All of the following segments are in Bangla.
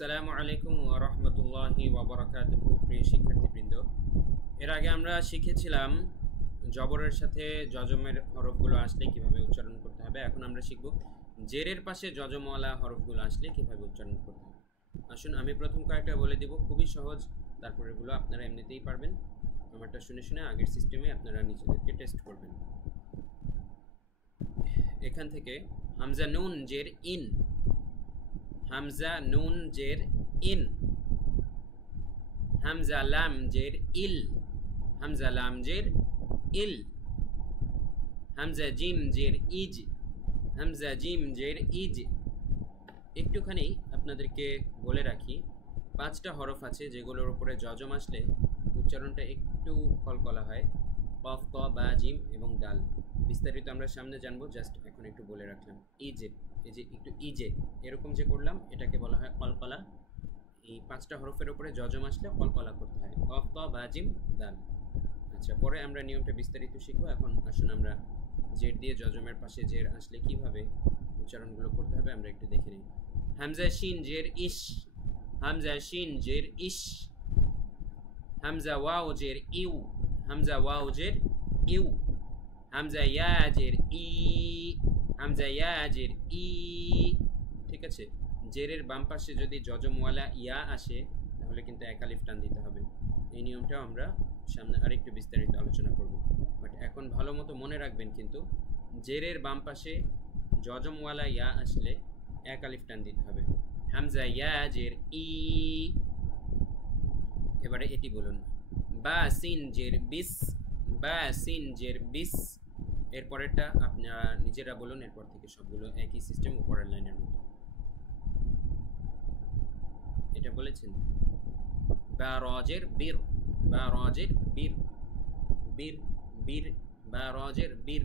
আসসালামু আলাইকুম ওয়া রাহমাতুল্লাহি ওয়া বারাকাতুহু। প্রিয় শিক্ষার্থীবৃন্দ, এর আগে আমরা শিখেছিলাম জবরের সাথে জজমের হরফগুলো আসলে কিভাবে উচ্চারণ করতে হবে। এখন আমরা শিখব জেরের পাশে জজমওয়ালা হরফগুলো আসলে কিভাবে উচ্চারণ করতে হবে। আসুন আমি প্রথম কয়েকটা বলে দিব, খুবই সহজ, তারপর এগুলো আপনারা এমনিতেই পারবেন। আমারটা শুনে শুনে আগের সিস্টেমে আপনারা নিজেদেরকে টেস্ট করবেন। এখান থেকে হামজা নুন জের ইন, হামজা নুন জের ইন, হামজা লাম জের ইল, হামজা লাম জের ইল, হামজা জিম জের ইজ, হামজা জিম জের ইজ। একটুখানি আপনাদেরকে বলে রাখি, 5টা হরফ আছে যেগুলোর উপরে জজম আসলে উচ্চারণটা একটু কলকলা হয়, কফ, ত, বা, জিম এবং দাল। বিস্তারিত আমরা সামনে জানবো, জাস্ট এখন একটু বলে রাখলাম। ইজে, এই যে একটু ইজে এরকম যে করলাম, এটাকে বলা হয় কলকলা। এই 5টা হরফের উপরে জজম আসলে কলকলা করতে হয়, কফ, ত, বা, জিম, দাল। আচ্ছা, পরে আমরা নিয়মটা বিস্তারিত শিখবো। এখন আসুন আমরা জের দিয়ে জজমের পাশে জের আসলে কিভাবে উচ্চারণগুলো করতে হবে আমরা একটু দেখে নিই। হামজা শিন জের ইশ, হামজা শিন জের ইশ, হামজা ওয়াও জের ইউ, হামজা ওয়াও জের ইউ, হামজা ইয়া জের ই, হামজা ইয়া জের ই। ঠিক আছে, জেরের বাম পাশে যদি জজমওয়ালা ইয়া আসে তাহলে কিন্তু এক আলিফ টান দিতে হবে। এই নিয়মটাও আমরা সামনে আরেকটু বিস্তারিত আলোচনা করব, বাট এখন ভালো মতো মনে রাখবেন কিন্তু জেরের বাম পাশে জজমওয়ালা ইয়া আসলে এক আলিফ টান দিতে হবে। হামজা ইয়া জের ই। এবারে এটি বলুন, বা সিন জের বিস, বা সিন জের বিস। এরপরেরটা আপনারা নিজেরা বলুন, এরপর থেকে সবগুলো একই সিস্টেম, উপরের লাইনের মতো। এটা বলেছেন বা রজের বীর, বা রজের বীর, বীর বীর, বা রজের বীর,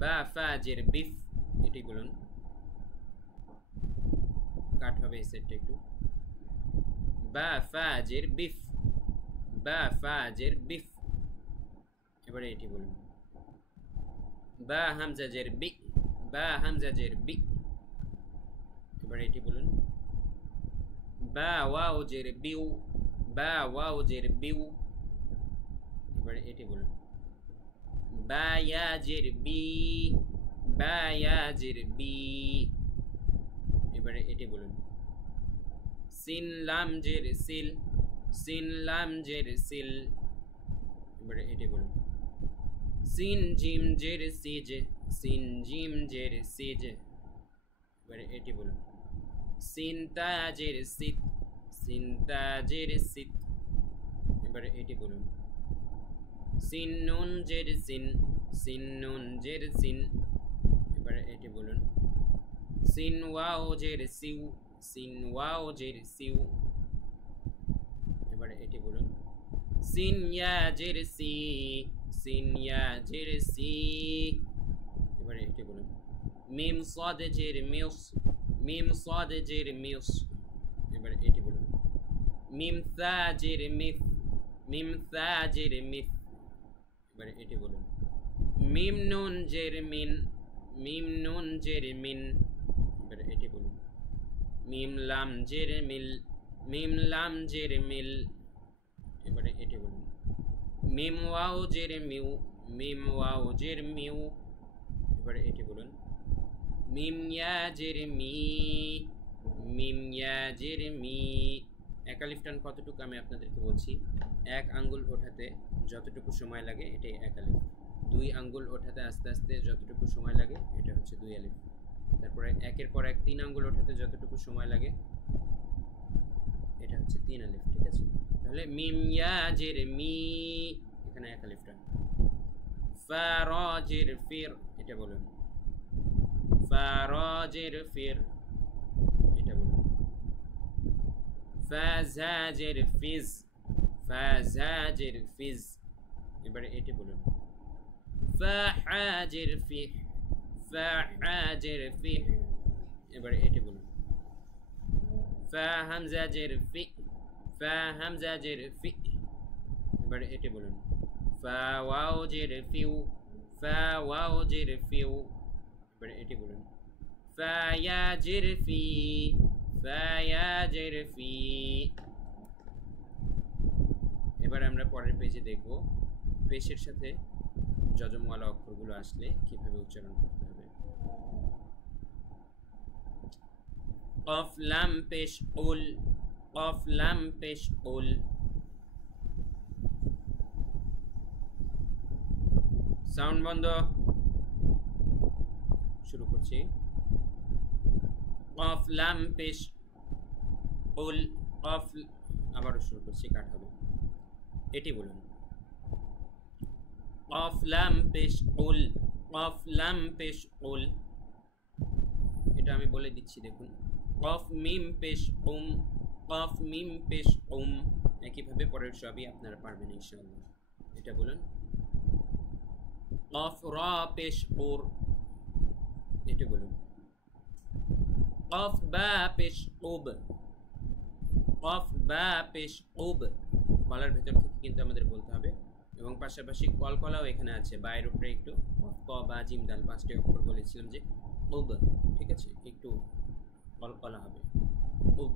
বা ফাজের বিফ। এটি বলুন, কাট হবে এই সেটটা একটু। বা ফাজের বিফ, বা ফাজের বিফ। এবারে এটি বলুন, বা হামজা জের বি, বা হামজা জের বি। এবারে এটি বলুন, বা ওয়াও জের বিউ, বা ওয়াও জের বিউ। এবারে এটি বলুন, বা ইয়া জের বি, বা ইয়া জের বি। এবারে এটি বলুন, সিন লাম জের সিল, সিন লাম জের সিল। এবারে এটি বলুন, সিন জিম জের সিজ, সিন জিম জের সিজ। এবারে এটি বলুন, সিন তা জের সিত, সিন তা জের সিত। এবারে এটি বলুন, সিন নুন জের সিন, সিন নুন জের সিন। এবারে এটি বলুন, সিন ওয়াও জের সিউ, সিন ওয়াও জের সিউ। এবারে এটি বলুন, সিন ইয়া জের সি, সিন ইয়া জের সি। এবারে এটি বলুন, মিম সাদ জের মিউস, মিম সাদ জের মিউস। এবারে এটি বলুন, মিম সা জের মিফ, মিম সা জের মিফ। এবারে এটি বলুন, মিম নুন জের মিন, মিম নুন জের মিন। এবারে এটি বলুন, মিম লাম জের মিল, মিম লাম জের মিল। এবারে এটি বলুন, মিম ওয়াও জের মিউ, মিম ওয়াও জের মিউ। এবারে এটি বলুন, মিম ইয়া জের মি, মিম ইয়া জের মি। এক আলিফ টান কতটুকু আমি আপনাদেরকে বলছি, এক আঙ্গুল ওঠাতে যতটুকু সময় লাগে এটাই এক আলিফ, 2 আঙ্গুল ওঠাতে আস্তে আস্তে যতটুকু সময় লাগে এটা হচ্ছে 2 আলিফ, তারপরে একের পর এক 3 আঙ্গুল ওঠাতে যতটুকু সময় লাগে এটা হচ্ছে 3 আলিফ। ঠিক আছে, তাহলে মিম ইয়া জের মি, এখানে এক আলিফ টান। ফা র জের ফির, এটা বলুন, ফা র জের ফির। এটা বলুন, ফা জা জের ফিজ, ফা জা জের ফিজ। এবারে এটি বলুন, ফা হা জের ফিহ, ফা হা জের ফিহ। এবারে এটি বলুন, ফা হামজা জের ফি, ফা হামজা জের ফি। এবারে এটি বলুন, ফা ওয়াও জের ফিউ, ফা ওয়াও জের ফিউ। এবারে এটি বলুন, ফা ইয়া জের ফি, ফায়াজির ফি। এবার আমরা পরের পেজে দেখব পেশের সাথে যজমওয়ালা অক্ষরগুলো আসলে কিভাবে উচ্চারণ করতে হবে। কফ লাম পেশ উল, কফ লাম পেশ উল। সাউন্ড বন্ধ। শুরু করছি। কফ লাম পেশ উল, কফ। আবারও শুরু করছি, কাট হবে। এটি বলুন। কফ লাম পেশ উল, কফ লাম পেশ উল। এটা আমি বলে দিচ্ছি, দেখুন। কফ মিম পেশ উম, কফ মিম পেশ উম। একইভাবে পরের সবই আপনারা পারবেন ইনশাআল্লাহ। এটা বলুন। কফ রা পেশ উর, এটা বলুন। কফ বা পেশ উব, কফ বা পেশ উব। গলার ভেতর থেকে কিন্তু আমাদের বলতে হবে, এবং পাশাপাশি কলকলাও এখানে আছে, বাইরের উপরে একটু ক বা জিম দাল 5টি অক্ষর বলেছিলাম যে উব, ঠিক আছে, একটু কলকলা হবে উব।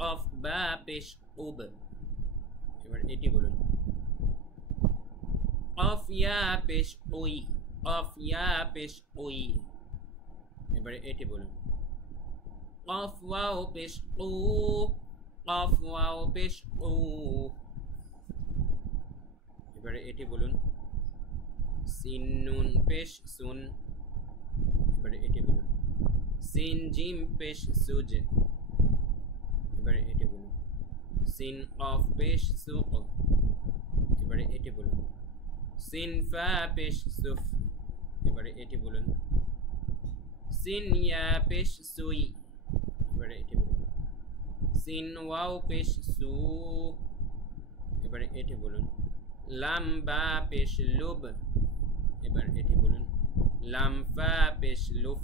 কফ বা পেশ উব। এবার এটি বলুন। কফ ইয়া পেশ উই, কফ ইয়া পেশ উই। এবারে এটি বলুন। কফ ওয়াও পেশ উ, কফ ওয়াও পেশ উ। এবারে এটি বলুন। সিন নুন পেশ সুন। এবারে এটি বলুন। সিন জিম পেশ সুজ। এবারে এটি বলুন। সিন কফ পেশ সুক। এবারে এটি বলুন। সিন ফা পেশ সুফ। এবারে এটি বলুন। সিন ইয়া পেশ সুই। এবারে এটি বলুন। সিন ওয়াও পেশ সু। এবারে এটি বলুন। লাম বা পেশ লুব। এবার এটি বলুন। লাম ফা পেশ লুফ।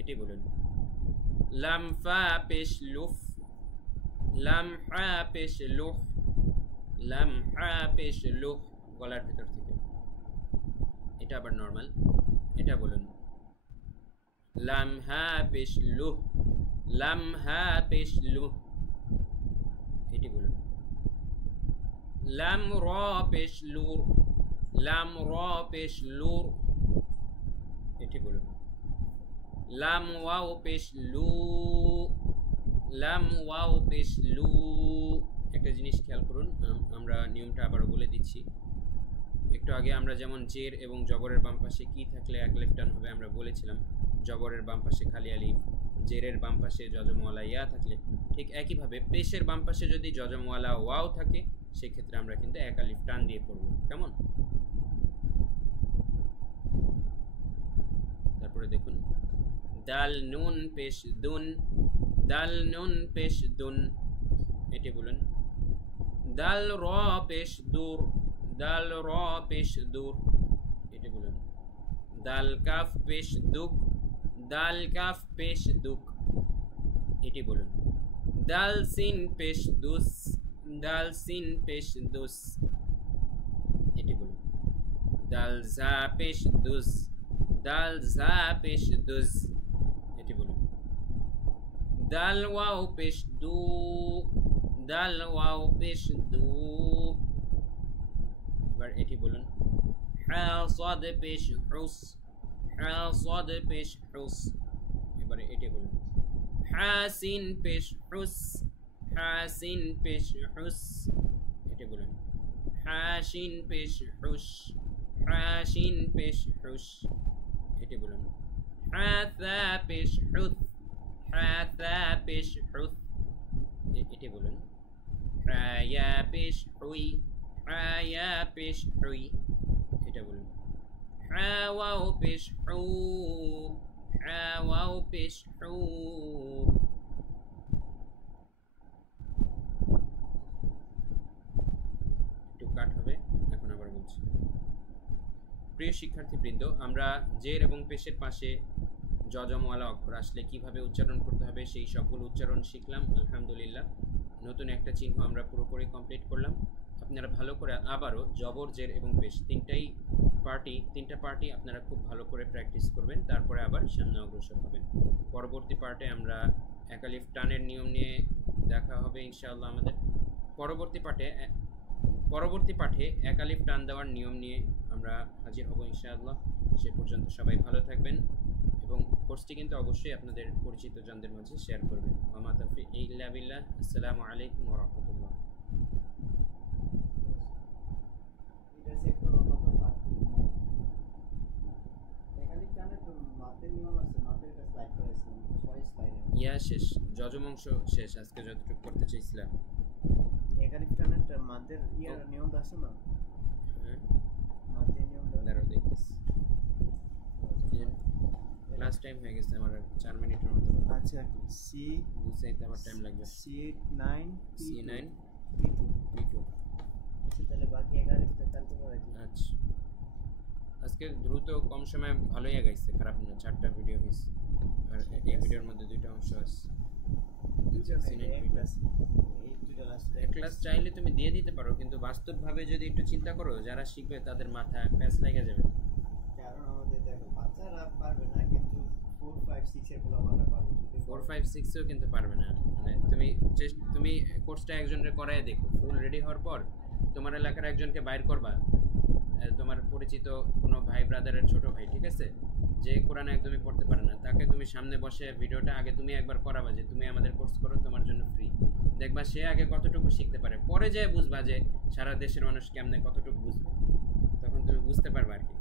এটি বলুন। লাম ফা পেশ লুফ, লাম হা পেশ লুফ, লাম হা পেশ লুফ। গলার ভেতর থেকে। এটা আবার নরমাল। এটা বলুন। লাম হা পেশ লুহ, লাম হা পেশ লুহ। এটি বলুন। লাম র পেশ লুর, লাম র পেশ লুর। এটি বলুন। লাম ওয়াও পেশ লু, লাম ওয়াও পেশ লু। একটা জিনিস খেয়াল করুন, আমরা নিয়মটা আবারও বলে দিচ্ছি। একটু আগে আমরা যেমন জের এবং জবরের বাম পাশে কি থাকলে এক লেফট টার্ন হবে আমরা বলেছিলাম, জবরের বাম পাশে খালি আলিফ, জেরের বাম পাশে যজমওয়ালা ইয়া থাকলে, ঠিক একইভাবে পেশের বাম পাশে যদি যজমওয়ালা ওয়াও থাকে সেক্ষেত্রে আমরা কিন্তু এক আলিফ টান দিয়ে পড়ব। কেমন? তারপরে দেখুন। দাল নুন পেশ দুন, দাল নুন পেশ দুন। এটি বলুন। দাল র পেশ দূর, দাল র পেশ দূর। এটি বলুন। দাল কাফ পেশ দুক, দাল কাফ পেশ দুক। এটি বলুন। দাল সিন পেশ দুস, দাল সিন পেশ দুস। এটি বলুন। দাল জা পেশ দুস, দাল জা পেশ দুস। এটি বলুন। দাল ওয়াও পেশ দু, দাল ওয়াও পেশ দু। এবার এটি বলুন। হা সাদ পেশ হুস, হা সাদ পেশ হুস। এবারে এটি বলুন। হা সিন পেশ হুস, হা সিন পেশ হুস। এটি বলুন। হা শিন পেশ হুস, হা শিন পেশ হুস। এটি বলুন। হা থা পেশ হুস, হা থা পেশ হুস। এটি বলুন। হা ইয়া পেশ হুই, হা ইয়া পেশ হুই। এটা বলুন। হা ওয়াও পেশ হু, হা ওয়াও পেশ হু। একটু কাট হবে, এখন আবার বলছি। প্রিয় শিক্ষার্থীবৃন্দ, আমরা জের এবং পেশের পাশে যজমওয়ালা অক্ষর আসলে কিভাবে উচ্চারণ করতে হবে সেই সবগুলো উচ্চারণ শিখলাম আলহামদুলিল্লাহ। নতুন একটা চিহ্ন আমরা পুরোপুরি কমপ্লিট করলাম। আপনারা ভালো করে আবারও জবর, জের এবং পেশ তিনটা পার্টি আপনারা খুব ভালো করে প্র্যাকটিস করবেন, তারপরে আবার সামনে অগ্রসর হবেন। পরবর্তী পার্টে আমরা একালিফ টানের নিয়ম নিয়ে দেখা হবে ইনশাআল্লাহ। আমাদের পরবর্তী পাঠে একালিফ টান দেওয়ার নিয়ম নিয়ে আমরা হাজির হব ইনশাআল্লাহ। সে পর্যন্ত সবাই ভালো থাকবেন এবং কোর্সটি কিন্তু অবশ্যই আপনাদের পরিচিত জনদের মাঝে শেয়ার করবেন। ওয়া তাওফিক ইল্লা বিল্লাহ। আসসালামু আলাইকুম ওয়া রাহমাতুল্লাহ। ইয়া শেষ, যজম অংশ শেষ আজকে যতটুকু করতে চাইছিলাম। একালিফ টানের মাদের ইয়ার নিয়মটা আছে না? হ্যাঁ, মাদের নিয়মটা দাঁড়াও দেখতেছি। ক্লাস টাইম হয়ে গেছে আমার, 4 মিনিটের মতো। আচ্ছা, সি বুঝাইতে আমার টাইম লাগবে। C9 C9 P2। আচ্ছা, তাহলে বাকি একালিফটা কালকে করাই দিই। আচ্ছা, আজকে দ্রুত কম সময়ে ভালোই আগাইছে, খারাপ না। 4টা ভিডিও হয়েছে আর এই ভিডিওর মধ্যে 2টা অংশ আছে। ক্লাস চাইলে তুমি দিয়ে দিতে পারো, কিন্তু বাস্তবভাবে যদি একটু চিন্তা করো যারা শিখবে তাদের মাথা প্যাচ লেগে যাবে। কারণ আমাদের দেখো বাচ্চারা পারবে না, কিন্তু 4, 5, 6 এর পোলাপানরা পারবে। 4, 5, 6 কিন্তু পারবে না। মানে তুমি কোর্সটা একজনের করায় দেখো, ফুল রেডি হওয়ার পর তোমার এলাকার একজনকে বাইর করবা, তোমার পরিচিত কোনো ভাই ব্রাদারের ছোট ভাই, ঠিক আছে, যে কোরআন একদমই পড়তে পারে না, তাকে তুমি সামনে বসে ভিডিওটা আগে তুমি একবার করাবা যে তুমি আমাদের কোর্স করো, তোমার জন্য ফ্রি। দেখবা সে আগে কতটুকু শিখতে পারে, পরে যেয়ে বুঝবা যে সারা দেশের মানুষ কেমনে কতটুকু বুঝবে, তখন তুমি বুঝতে পারবা আর কি।